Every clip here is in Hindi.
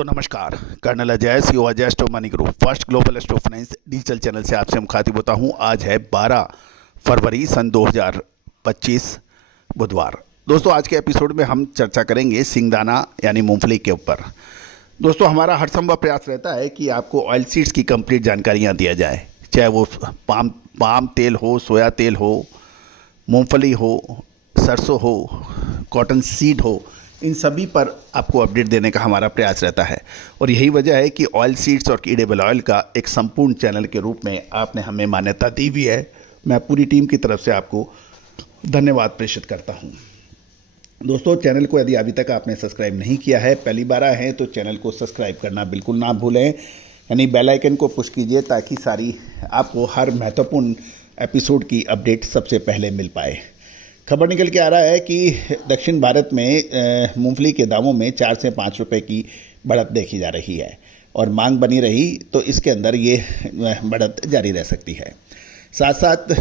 दोस्तों नमस्कार। Colonel Ajay CO Ajay stock money group first global stock finance digital channel से आपसे मुखातिब होता हूं। आज है 12 फरवरी सन 2025 बुधवार। दोस्तों आज के एपिसोड में हम चर्चा करेंगे सिंगदाना यानी मूंगफली के ऊपर। दोस्तों हमारा हर संभव प्रयास रहता है कि आपको ऑयल सीड्स की कंप्लीट जानकारियां दिया जाए, चाहे वो पाम तेल हो, सोया तेल हो, मूंगफली हो, सरसों हो, कॉटन सीड हो, इन सभी पर आपको अपडेट देने का हमारा प्रयास रहता है। और यही वजह है कि ऑयल सीड्स और ईडेबल ऑयल का एक संपूर्ण चैनल के रूप में आपने हमें मान्यता दी हुई है। मैं पूरी टीम की तरफ से आपको धन्यवाद प्रेषित करता हूं। दोस्तों चैनल को यदि अभी तक आपने सब्सक्राइब नहीं किया है, पहली बार आए हैं तो चैनल को सब्सक्राइब करना बिल्कुल ना भूलें, यानी बेल आइकन को पुश कीजिए ताकि सारी आपको हर महत्वपूर्ण एपिसोड की अपडेट सबसे पहले मिल पाए। खबर निकल के आ रहा है कि दक्षिण भारत में मूंगफली के दामों में 4 से 5 रुपए की बढ़त देखी जा रही है और मांग बनी रही तो इसके अंदर ये बढ़त जारी रह सकती है। साथ साथ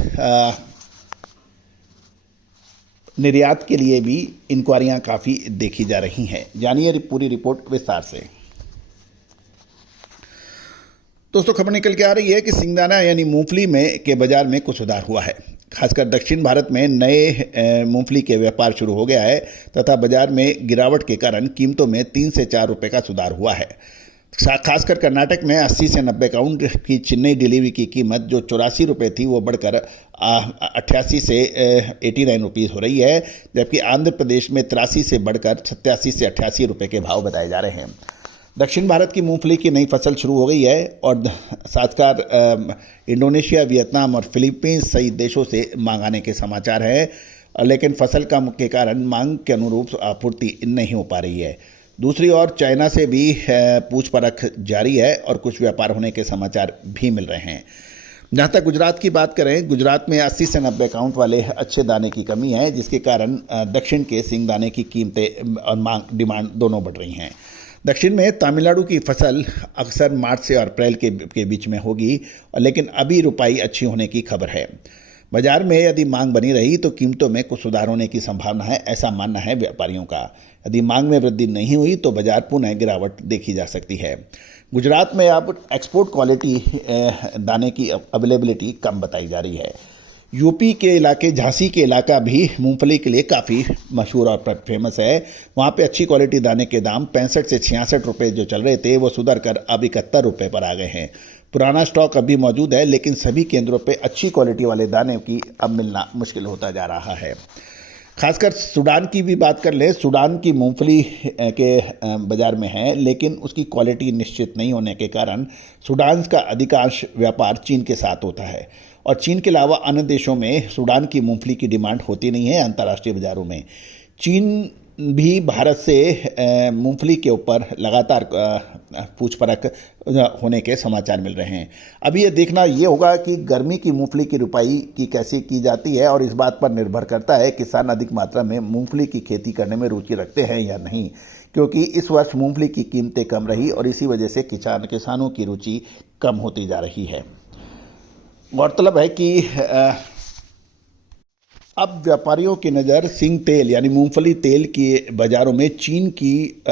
निर्यात के लिए भी इंक्वायरियां काफ़ी देखी जा रही हैं। जानिए पूरी रिपोर्ट विस्तार से। दोस्तों खबर निकल के आ रही है कि सिंगदाना यानी मूंगफली में के बाजार में कुछ सुधार हुआ है। खासकर दक्षिण भारत में नए मूंगफली के व्यापार शुरू हो गया है तथा बाजार में गिरावट के कारण कीमतों में 3 से 4 रुपए का सुधार हुआ है। खासकर कर्नाटक में 80 से 90 काउंट की चिन्नई डिलीवरी की कीमत जो 84 रुपये थी वो बढ़कर 88 से 89 रुपीज़ हो रही है, जबकि आंध्र प्रदेश में 83 से बढ़कर 87 से 88 रुपये के भाव बताए जा रहे हैं। दक्षिण भारत की मूंगफली की नई फसल शुरू हो गई है और साथकार इंडोनेशिया, वियतनाम और फिलीपींस सहित देशों से मांग आने के समाचार हैं, लेकिन फसल कम के कारण मांग के अनुरूप आपूर्ति नहीं हो पा रही है। दूसरी ओर चाइना से भी पूछ परख जारी है और कुछ व्यापार होने के समाचार भी मिल रहे हैं। जहाँ तक गुजरात की बात करें, गुजरात में 80 से 90 काउंट वाले अच्छे दाने की कमी है, जिसके कारण दक्षिण के सिंगदाने की कीमतें और डिमांड दोनों बढ़ रही हैं। दक्षिण में तमिलनाडु की फसल अक्सर मार्च से अप्रैल के बीच में होगी, लेकिन अभी रुपाई अच्छी होने की खबर है। बाजार में यदि मांग बनी रही तो कीमतों में कुछ सुधार होने की संभावना है, ऐसा मानना है व्यापारियों का। यदि मांग में वृद्धि नहीं हुई तो बाजार पुनः गिरावट देखी जा सकती है। गुजरात में अब एक्सपोर्ट क्वालिटी दाने की अवेलेबिलिटी कम बताई जा रही है। यूपी के इलाके, झांसी के इलाका भी मूंगफली के लिए काफ़ी मशहूर और फेमस है। वहाँ पे अच्छी क्वालिटी दाने के दाम 65 से 66 रुपये जो चल रहे थे वो सुधर कर अब 71 रुपये पर आ गए हैं। पुराना स्टॉक अभी मौजूद है, लेकिन सभी केंद्रों पे अच्छी क्वालिटी वाले दाने की अब मिलना मुश्किल होता जा रहा है। खासकर सूडान की भी बात कर लें, सूडान की मूंगफली के बाज़ार में है, लेकिन उसकी क्वालिटी निश्चित नहीं होने के कारण सूडान का अधिकांश व्यापार चीन के साथ होता है और चीन के अलावा अन्य देशों में सूडान की मूंगफली की डिमांड होती नहीं है। अंतर्राष्ट्रीय बाज़ारों में चीन भी भारत से मूंगफली के ऊपर लगातार पूछ परख होने के समाचार मिल रहे हैं। अभी ये देखना ये होगा कि गर्मी की मूंगफली की रुपाई की कैसे की जाती है और इस बात पर निर्भर करता है किसान अधिक मात्रा में मूंगफली की खेती करने में रुचि रखते हैं या नहीं, क्योंकि इस वर्ष मूंगफली की कीमतें कम रही और इसी वजह से किसानों की रुचि कम होती जा रही है। गौरतलब है कि अब व्यापारियों की नज़र सिंग तेल यानी मूंगफली तेल के बाज़ारों में चीन की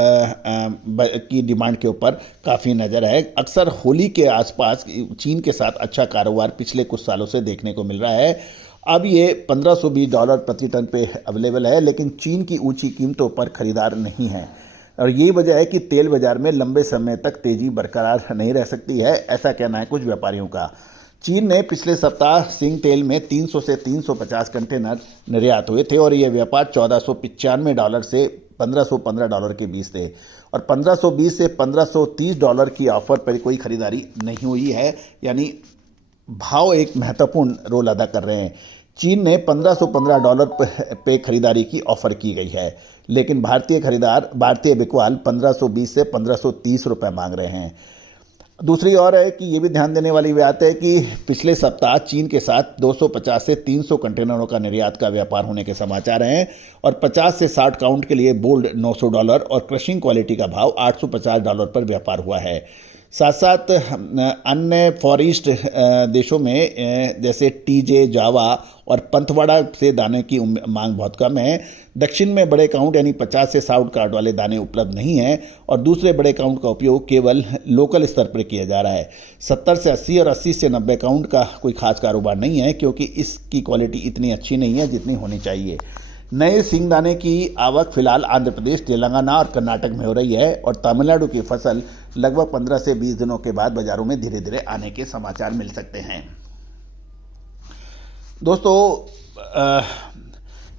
डिमांड के ऊपर काफ़ी नज़र है। अक्सर होली के आसपास चीन के साथ अच्छा कारोबार पिछले कुछ सालों से देखने को मिल रहा है। अब ये $1520 प्रति टन पे अवेलेबल है, लेकिन चीन की ऊंची कीमतों पर खरीदार नहीं है और यही वजह है कि तेल बाज़ार में लंबे समय तक तेज़ी बरकरार नहीं रह सकती है, ऐसा कहना है कुछ व्यापारियों का। चीन ने पिछले सप्ताह सिंग तेल में 300 से 350 कंटेनर निर्यात हुए थे और ये व्यापार $1495 से $1515 के बीच थे और $1520 से $1530 की ऑफर पर कोई खरीदारी नहीं हुई है, यानी भाव एक महत्वपूर्ण रोल अदा कर रहे हैं। चीन ने $1515 पे खरीदारी की ऑफर की गई है, लेकिन भारतीय बिकवाल 1520 से 1530 रुपये मांग रहे हैं। दूसरी ओर है कि ये भी ध्यान देने वाली बात है कि पिछले सप्ताह चीन के साथ 250 से 300 कंटेनरों का निर्यात का व्यापार होने के समाचार हैं और 50 से 60 काउंट के लिए बोल्ड $900 और क्रशिंग क्वालिटी का भाव $850 पर व्यापार हुआ है। साथ साथ अन्य फॉरेस्ट देशों में जैसे टीजे, जावा और पंथवाड़ा से दाने की मांग बहुत कम है। दक्षिण में बड़े काउंट यानी 50 से 60 कार्ड वाले दाने उपलब्ध नहीं हैं और दूसरे बड़े काउंट का उपयोग केवल लोकल स्तर पर किया जा रहा है। 70 से 80 और 80 से 90 काउंट का कोई खास कारोबार नहीं है क्योंकि इसकी क्वालिटी इतनी अच्छी नहीं है जितनी होनी चाहिए। नए सिंगदाने की आवक फिलहाल आंध्र प्रदेश, तेलंगाना और कर्नाटक में हो रही है और तमिलनाडु की फसल लगभग 15 से 20 दिनों के बाद बाजारों में धीरे धीरे आने के समाचार मिल सकते हैं। दोस्तों,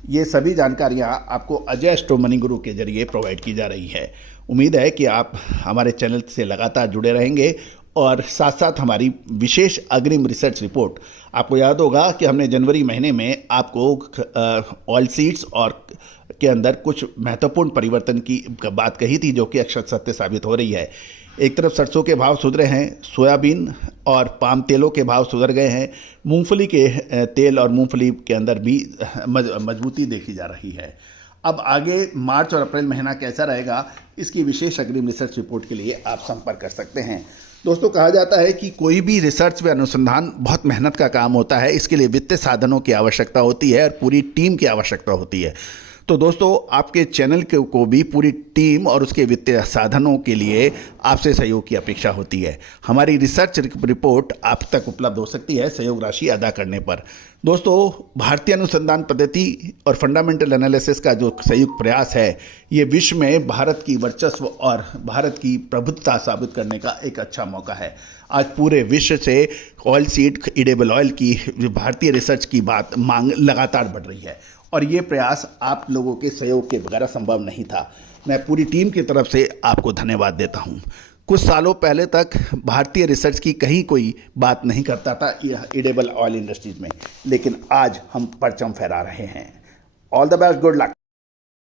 ये सभी जानकारियां आपको अजय एस्ट्रो मनी गुरु के जरिए प्रोवाइड की जा रही है। उम्मीद है कि आप हमारे चैनल से लगातार जुड़े रहेंगे और साथ साथ हमारी विशेष अग्रिम रिसर्च रिपोर्ट, आपको याद होगा कि हमने जनवरी महीने में आपको ऑयल सीड्स और के अंदर कुछ महत्वपूर्ण परिवर्तन की बात कही थी जो कि अक्षर सत्य साबित हो रही है। एक तरफ सरसों के भाव सुधरे हैं, सोयाबीन और पाम तेलों के भाव सुधर गए हैं, मूंगफली के तेल और मूंगफली के अंदर भी मजबूती देखी जा रही है। अब आगे मार्च और अप्रैल महीना कैसा रहेगा, इसकी विशेष अग्रिम रिसर्च रिपोर्ट के लिए आप संपर्क कर सकते हैं। दोस्तों, कहा जाता है कि कोई भी रिसर्च व अनुसंधान बहुत मेहनत का काम होता है। इसके लिए वित्तीय साधनों की आवश्यकता होती है और पूरी टीम की आवश्यकता होती है। तो दोस्तों, आपके चैनल को भी पूरी टीम और उसके वित्तीय साधनों के लिए आपसे सहयोग की अपेक्षा होती है। हमारी रिसर्च रिपोर्ट आप तक उपलब्ध हो सकती है सहयोग राशि अदा करने पर। दोस्तों, भारतीय अनुसंधान पद्धति और फंडामेंटल एनालिसिस का जो संयुक्त प्रयास है, ये विश्व में भारत की वर्चस्व और भारत की प्रभुत्ता साबित करने का एक अच्छा मौका है। आज पूरे विश्व से ऑयल सीड, एडिबल ऑयल की भारतीय रिसर्च की मांग लगातार बढ़ रही है और ये प्रयास आप लोगों के सहयोग के बगैर संभव नहीं था। मैं पूरी टीम की तरफ से आपको धन्यवाद देता हूँ। कुछ सालों पहले तक भारतीय रिसर्च की कहीं कोई बात नहीं करता था एडिबल ऑयल इंडस्ट्रीज में, लेकिन आज हम परचम फहरा रहे हैं। All the best, good luck.